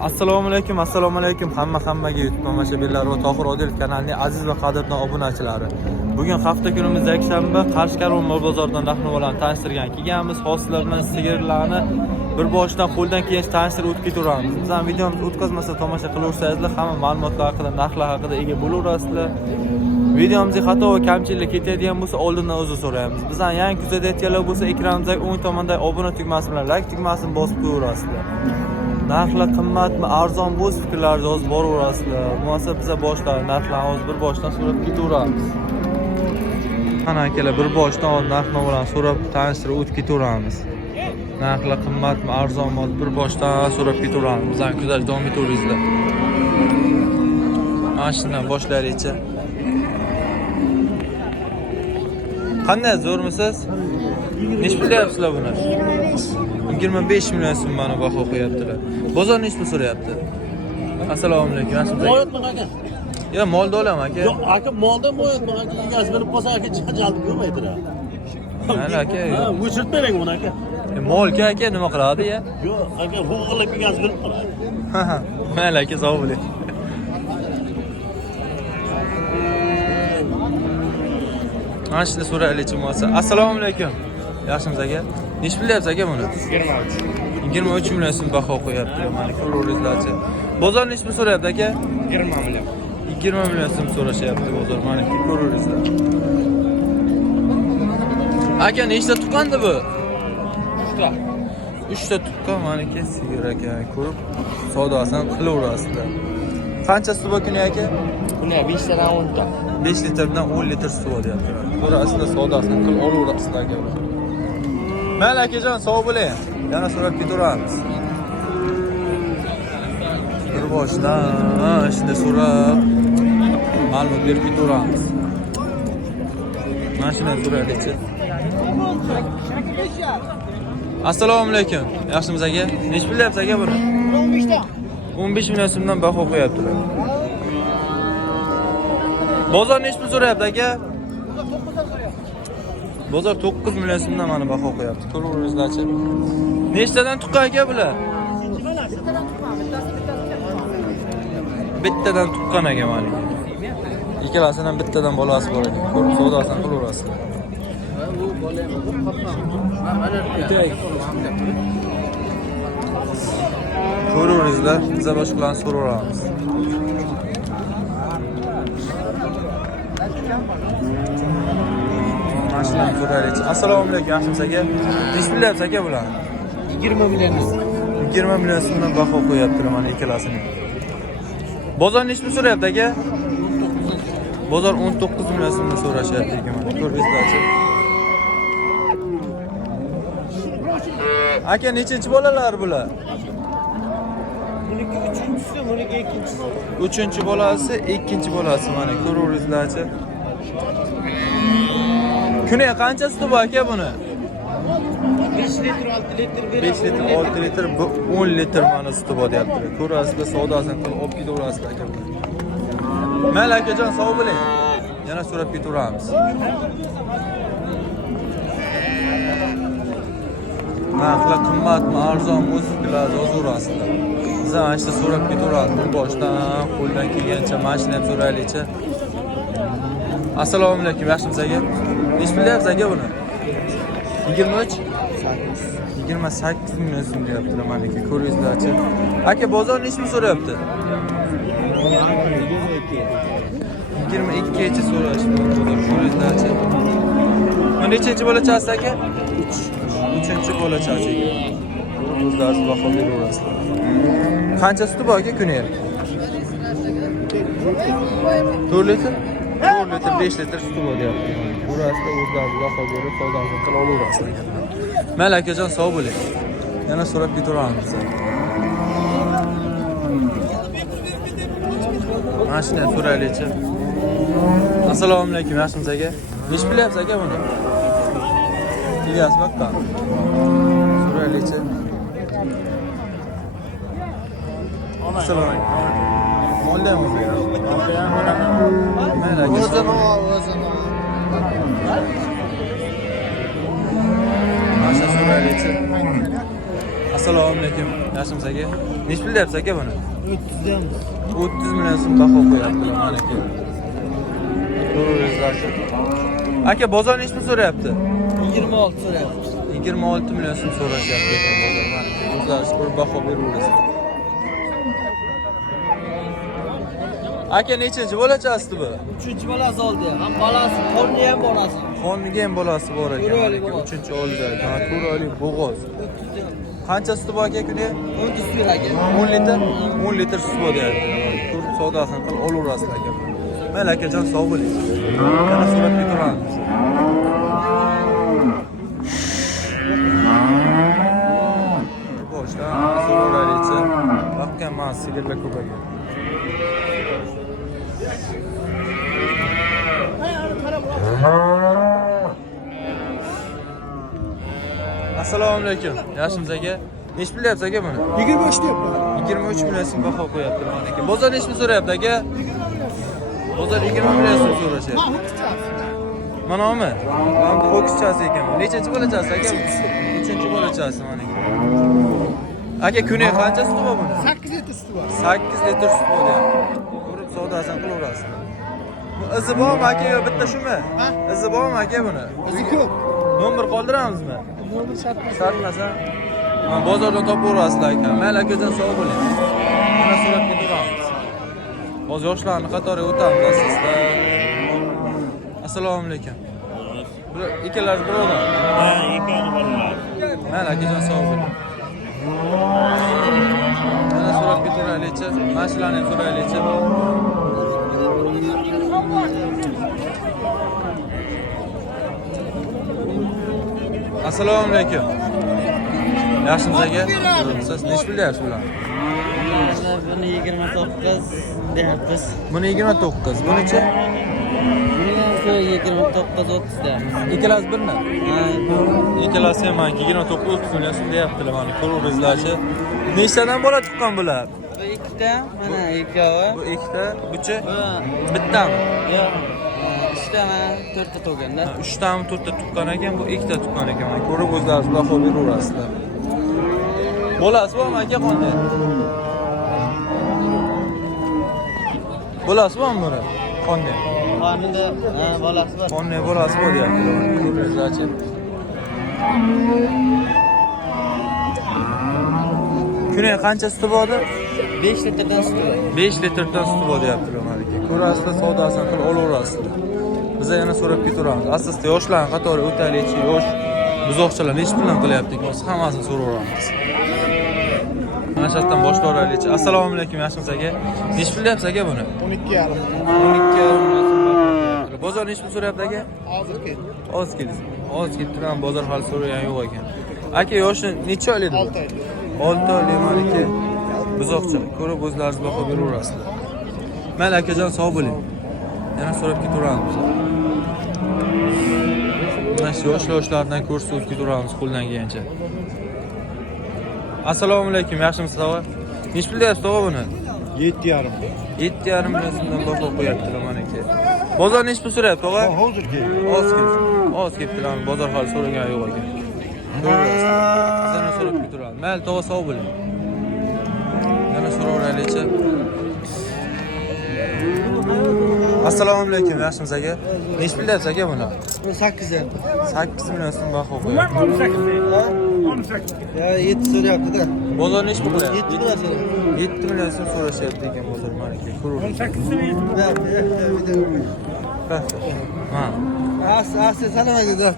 Assalomu alaykum hammaga YouTube tomoshabinlar va Tohir Odilov kanalining aziz va qadrdon obunachilari. Bugun hafta kunimiz yakshanba, Qarshi Karvon mol bozoridan narx-navolarni tanishtirgan kelganmiz. Hosillar bilan sigirlarni bir boshdan qo'ldan keyin tanishtirib o'tib ketaveramiz. Bizning videomizni o'tkazmasa tomosha qilaversangizlar, hamma ma'lumotlar haqida, narxlar haqida ega bo'laverasizlar. Videomizga xato va kamchilik ketadigan bo'lsa, oldindan uzr so'raymiz. Bizdan yangi kuzatayotganlar bo'lsa, ekranimizdagi o'ng tomondagi obuna tugmasi bilan like tugmasini bosib qo'yaverasizlar. Narxlar qimmatmi, arzon bu fikrlarni yozib boraverasizlar. Bo'lmasa biza boshlar narxlarni hozir bir boshdan so'rab ketaveramiz. Ana akalar bir boshdan narx-navolarni so'rab tanishtirib o'tib ketaveramiz. Narxlar qimmatmi, arzonmi bir boshdan so'rab ketaveramiz. Bizdan kuzatib davom etaveringizlar. Mana shundan boshlaylikchi. Qanday zo'rmisiz? Nech pul deyapsizlar buni? 25 million so'm mana baho qo'yaptilar. Bozor nech pul so'rayapti? Assalomu alaykum. Mo'yotman aka. Yo, molda olaman aka. Yo'q, aka molda mo'yotman aka. Egasi bilib qolsa aka jaldi ko'paytiradi. Mana aka. O'chirib bering buni aka. Molga aka nima qiladi ya? Yo'q, aka o'g'irlab egasi bilib qoladi. Ha ha. Mayli aka, sog' bo'ling. Mana shuni so'raylikchi bo'lsa. Assalomu alaykum. Yaxshimisiz aka? Nech pul deyapsiz aka buni? 23 million so'm baho qo'yapti. Mana ko'raveringizlarchi. Bozor nech pul so'rayapti aka? 20 million. 20 million so'm so'rashyapti bozor. Mana ko'raveringizlar. Aka nechta tuqqandi bu? 3 ta tuqqan. Mana sigir aka. Ko'rib savdosini qilaverasizlar. Qancha suv kuni aka? Buni 5 tadan 10 ta. 5 litrdan 10 litr suv deyaptilar. Ko'rasizlar, savdosini qilib olaverasizlar aka. Mayli akajon, sog' bo'ling. Yana so'rab ketaveramiz. Bir boshdan shunday so'rab ma'lumot berib ketaveramiz. Mana shunday so'raylikchi. Assalomu alaykum. Yaxshimisiz aka? Nech pul deyapsiz aka buni? 15 ta. 15 million so'mdan baho qo'yaptilar. Bozor nech pul so'rayapti aka? Bozor 9 million so'mdan mana baho qo'yapti. Ko'raveringizlarchi. Nechtadan tuqqan aka bular? Bittadan tuqqan aka mana. Ikkalasidan bittadan bolasi bor ekan. Ko'rib savdosini qilaverasizlar. Ko'raveringizlar, biz boshqalarni so'raveramiz. Mashinalarni so'raylikchi. Assalomu alaykum, yaxshimisiz aka? Nech pul deyapsiz aka bular? 20 million. 20 million so'mdan baho qo'yaptilar mana ikkalasini. Bozor nech pul so'rayapti aka? Bozor 19 million so'mdan so'rashyapti ekan mana. Ko'rgizlarchi. Aka nechinchi bolalar bular? Buniki 3-chi, buniki 2-chi. 3-chi bolasi, 2-chi bolasi mana ko'raveringizlarchi. Kuniga qanchasi tup aka buni? 5 litr, 6 litr beradi. 5 litr, 6 litr, 10 litr mana suti bor deyapti. Ko'rasizlar, savdosini qilib olib ketaverasizlar aka. Mayli akajon, sog' bo'ling. Yana so'rab ketaveramiz. Narxlar qimmatmi, arzonmi, o'zingizlar yozaverasizlar. Biz ham ashta so'rab ketaveramiz. Bu boshdan qo'ldan kelgancha mashina ham so'raylikchi. Assalomu alaykum, yaxshimisiz aka? Nech pul deyapsiz aka buni? 23? 28 million so'm deyaptilar mana aka. Ko'ringizlarchi. Aka bozor nech pul so'rayapti? 22 gacha so'rashmoqda. Ko'ringizlarchi. Mana nechinchi bolachasi aka? 3-chi bolachasi ekan. O'zlariz baho beraverasizlar. Qancha suti bor aka kuniga? 4 litr? 4 litr, 5 litr suti bor deyapti. Burasida o'zlariz baho berib savdosini qilib olaverasizlar. Mayli akajon, sog' bo'ling. Yana so'rab ketaveramiz. Mana shunday so'raylikchi. Assalomu alaykum, yaxshimisiz aka? Nech pul deyapsiz aka buni? Egasi baqqan. So'raylikchi. Assalomu alaykum. Molda ham o'zi. Mayli aka. O'zini. Mana so'raylikchi. Assalomu alaykum. Yaxshimisiz aka? Nech pul deyapsiz aka buni? 300 30 million so'm baho qo'yaptilar mana aka. Ko'ringizlar. Aka bozor nech pul so'rayapti? 26 so'rayapmiz. 26 million so'm so'rashyapti ekan bozor mana. O'zlariz ko'rib baho beraverasiz. Aka nechinchi bo'lachasiz bu? 3-chi bolasi oldi. Ham bolasi, qorni ham bolasi. Xonniga ham bolasi bor ekan. 3-chi oldi. Ha, 4 oylik bo'g'oz. Qancha suti bor aka kuni? 10 litr aka. 10 litr? 10 litr sut bor deyapti. Turib savdosini qilib olaverasiz aka. Mayli akajon, sog' bo'ling. Yana so'rab keturamiz. Boshdan so'raylikchi. Bakkan men sigirlar ko'p ekan. Assalomu alaykum. Yaxshimisiz aka? Nech pul deyapsiz aka buni? 23 deyapman. 23 million so'm baho qo'yapti mana aka. Bozor nech pul so'rayapti aka? Bozor 20 million so'm so'rashyapti. Mana umi? Men fokuschasi ekanman. Nechinchi bo'lachasi aka? 3-chi bo'lachasi mana aka. Aka kuniga qancha suti bor buni? 8 litr suti bor. 8 litr sut bor deyapti. Ko'rib savdosini qilaverasiz. Bu izi bormi aka yo bitta shumi? Izi bormi aka buni? Izi ko'p. Nomer qoldiramizmi? Nomer Sarmasa. Men bozordan topaverasizlar ekan. Mayli akajon, sog' bo'ling. Mana so'rab keturamiz. Hozir yoshlarni qatoriga o'tamiz asosda. Assalomu alaykum. Bular ikkalari bir odam. Ha, ikkovini bolalar. Mayli akajon, sog' bo'ling. Mana so'rab keturaylikchi. Mashinani ham so'raylikchi. Assalomu alaykum. Yaxshimisiz aka? Siz nech pul deyapsiz bular? Buni 29 deyapmiz. Buni 29, bunichi? Buni 29-30 deyapmiz. Ikkalasi birmi? Ha, Ikkalasi ham mana 29-30 million so'm deyaptilar mana. Ko'ringizlarchi. Nechtadan bola tuqqan bular? bu ikkita, mana ikkovi. Bu ikkita, buchi? Bu Bittami? yo'q. 3ta mana 4ta to'ganda. 3tami 4ta tuqqan ekan, bu ikkita tuqqan ekan. Mana ko'rib o'zlaringiz baho beraverasizlar. Bolasi bormi aka qonday? Bolasi bormi buni? Qonday? Qonida bolasi bor. Qonday bolasi bor deyaptilar. Ko'ringizlarchi. Kuniga qancha suti bordi? 5 litrdan suti bor. 5 litrdan suti bor deyaptilar mana aka. Ko'rasizlar, savdosini qilib olaverasizlar. Biz yana so'rab keturamiz. Asosda yoshlarni qatori o'taylikchi, yosh buzoqchalar nech puldan qilyapti ekan, biz hammasini so'raveramiz. Mana shu yerdan boshlayveraylikchi. Assalomu alaykum, yaxshimisiz aka? Nech pul deyapsiz aka buni? 12,5. 12,5 million so'm. Bozor nech pul so'rayapti aka? Hozir kel. Oz keldi. Oz kelib turgan bozor hali so'ragan yo'q ekan. Aka yoshi necha oylik? 6 oylik. 6 oylik mana aka. Buzoqcha. Ko'rib o'zlaringiz baho beraverasizlar. Mayli akajon, sog' bo'ling. Yana so'rab ketaveramiz. Mana shu yoshlardan ko'rsatib ketaveramiz qo'ldan kelgancha. Assalomu alaykum, yaxshimisiz tog'a? Nech pul deyapsiz tog'a buni? 7,5. 7,5 million so'mdan baho qo'yaptilar mana aka. Bozor nech pul so'rayapti tog'a? Hozirgi. Oz kelibdilar, bozor hali so'ragan yo'q ekan. Yana so'rab ketaveramiz. Mayli tog'a, sog' bo'ling. Yana so'raveraylikchi. Assalomu alaykum, yaxshimisiz aka? Nech pul deyapsiz aka buni? 8 ham. 8 million so'm baho qo'yapti. 18. Ya 7 so'rayapti-da. Bozor nech pul qilyapti? 7 million so'rayapti. 7 million so'm so'rashyapti ekan bozor mana aka. Ko'ring. 18'sini Ha. Asli salamaydi-da.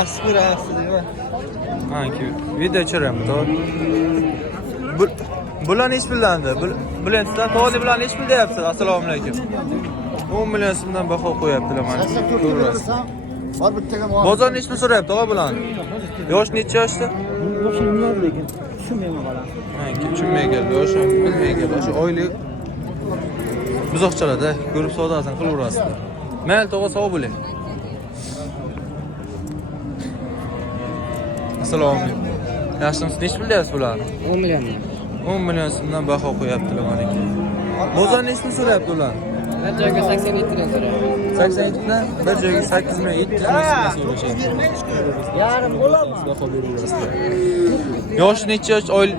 Asli ko'ra asli deyman. Hangi video chiqaryapti, to'g'ri? Bular nech pullandi? Bular sizlar to'g'ri bilan nech pul deyapsiz? Assalomu alaykum. 10 million so'mdan baho qo'yaptilar mana. Ko'rasiz. Bor bittaga Bozor nech pul so'rayapti tog'a bularni? Yosh necha yoshda? Yo'qni bilmayman lekin. Tushunmayman bolam. Hangi tushunmay keldi, yosh bilmay keldi. Shu oylik buzoqchalarda ko'rib savdosini qilaverasizlar. Mayli tog'a, sog' bo'ling. Assalomu alaykum. Yaxshimisiz? Nech pul deyapsiz bularni? 10 million. 10 million so'mdan baho qo'yaptilar mana aka. Bozor nech pul so'rayapti ular? Bir joyga 87 dan so'rayapman. 87 dan bir joyga 8 million 700 ming so'rashyapti. Yarim bo'ladimi? Baho beraverasizlar. Yoshi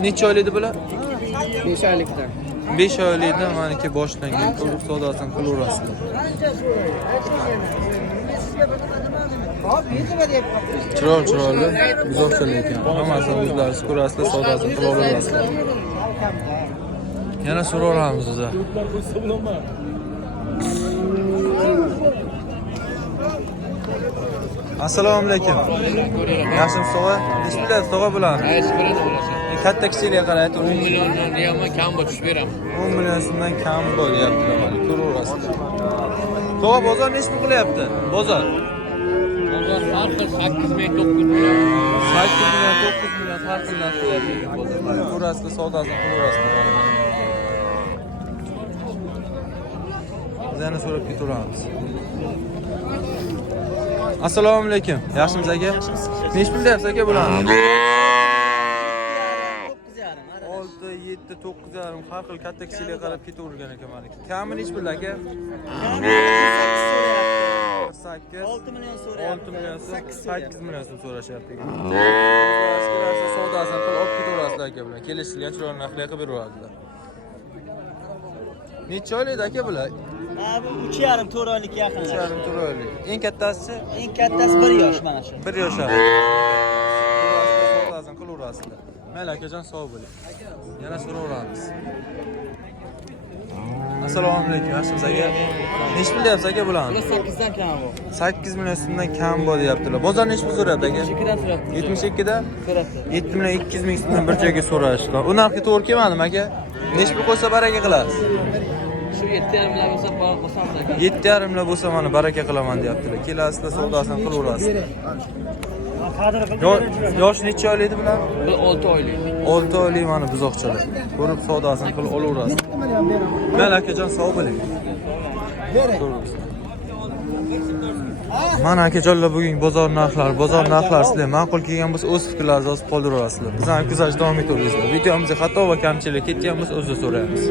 necha oylik bular? 5 oylikdan. 5 oylikdan maniki boshlangan. To'liq savdosini qilaverasizlar. Chiroyli, buzoqchalik ekan. Hammasini o'zlari ko'rasizlar, savdosini qilaverasizlar. Yana so'raveramiz o'zi. Assalomu alaykum. Yaxshimisiz tog'a? Nech bilyapsiz tog'a bularni? Qaysi birini bo'lasan? Katta kichiklarga qaraydi. 10 milliondan deyapman, kam bo'lib tushib beraman. 10 million so'mdan kam bo'lyaptilar mana ko'raverasizlar. Tog'a bozor nechta qilyapti? Bozor Bozor farqi 8 ming 9 million. 8 million 9 million farqini qilyapti bozor. Mana ko'rasizlar, savdosini qilaverasizlar. Biz yana so'rab ketaveramiz. Assalomu alaykum. Yaxshimisiz aka? Nech bilyapsiz aka bularni? 6, 7, 9,5 har xil katta kichiklarga qarab ketavergan ekan mana. Kami nech pul aka? 8 6 million so'rayapti. 6 million 8 million so'm so'rashyapti. Savdosini qilib olib ketaverasizlar aka bular. Kelishilgan chiroyli narxlarga qilib beraveradilar. Necha oylik aka bular? Bu 3,5 4 oylik yaqinlar. 3,5 4 oylik. Eng kattasi? Eng kattasi 1 yosh mana shu. 1 yosh. Savdosini qilaverasizlar. Mayli akajon, sog' bo'ling. Yana so'raveramiz. Assalomu alaykum. Yaxshimisiz aka? Nech bilyapsiz aka bularni? 8 dan kam bu. 8 million so'mdan kam bo'lyaptilar. Bozor nech pul so'rayapti aka? 2 dan so'rayapti. 72 dan So'rayapti. 7 million 200 ming so'mdan bir joyga so'rashdi. U narxga to'g'ri kelmadimi aka? Nech pul qo'ysa baraka qilasiz? Shu 7,5 million bo'lsa bor qilsam da. 7,5 million bo'lsa mana baraka qilaman deyaptilar. Kelasizlar, savdosini qilaverasiz. Yosh necha oylik edi bular? Bu 6 oylik. 6 oylik mana buzoqchalar. Ko'rib savdosini qilib olaverasiz. Mayli akajon, sog' bo'ling. Mana akajonlar, bugun bozor narxlari sizlar ma'qul kelgan bo'lsa o'z fikrlaringizni yozib qoldirasizlar. Bizani kuzatishda davom etaveringlar. Videomizga xato va kamchilik ketgan bo'lsa o'zida so'raymiz.